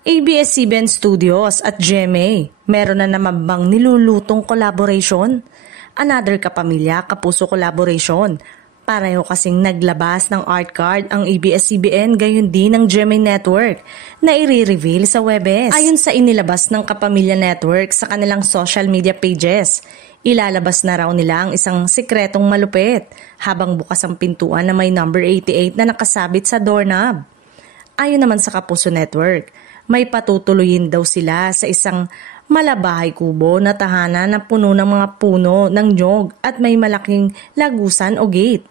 ABS-CBN Studios at GMA, meron na naman bang nilulutong collaboration? Another Kapamilya Kapuso collaboration. Pareho kasing naglabas ng art card ang ABS-CBN gayon din ng GMA Network na i-reveal sa Webes. Ayon sa inilabas ng Kapamilya Network sa kanilang social media pages, ilalabas na raw nila ang isang sikretong malupit habang bukas ang pintuan na may number 88 na nakasabit sa doorknob. Ayon naman sa Kapuso Network, may patutuloyin daw sila sa isang malabahay kubo na tahanan na puno ng mga puno ng nyog at may malaking lagusan o gate.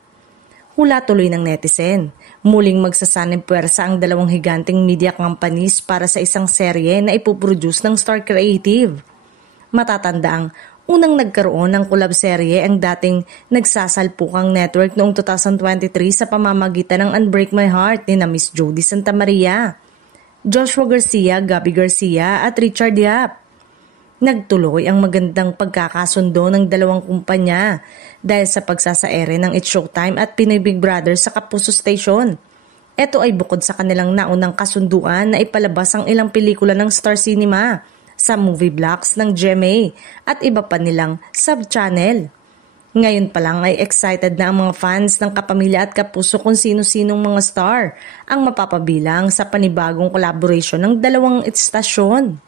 Hula tuloy ng netizen, muling magsasanib puwersa ang dalawang higanting media companies para sa isang serye na ipoproduce ng Star Creative. Matatandaang unang nagkaroon ng collab serye ang dating nagsasalpukang network noong 2023 sa pamamagitan ng Unbreak My Heart ni na Miss Jody Santa Maria, Joshua Garcia, Gabby Garcia at Richard Yap. Nagtuloy ang magandang pagkakasundo ng dalawang kumpanya dahil sa pagsasaere ng It's Showtime at Pinoy Big Brother sa Kapuso Station. Ito ay bukod sa kanilang naunang kasunduan na ipalabas ang ilang pelikula ng Star Cinema sa movie blocks ng GMA at iba pa nilang sub-channel. Ngayon pa lang ay excited na ang mga fans ng Kapamilya at Kapuso kung sino-sinong mga star ang mapapabilang sa panibagong collaboration ng dalawang istasyon.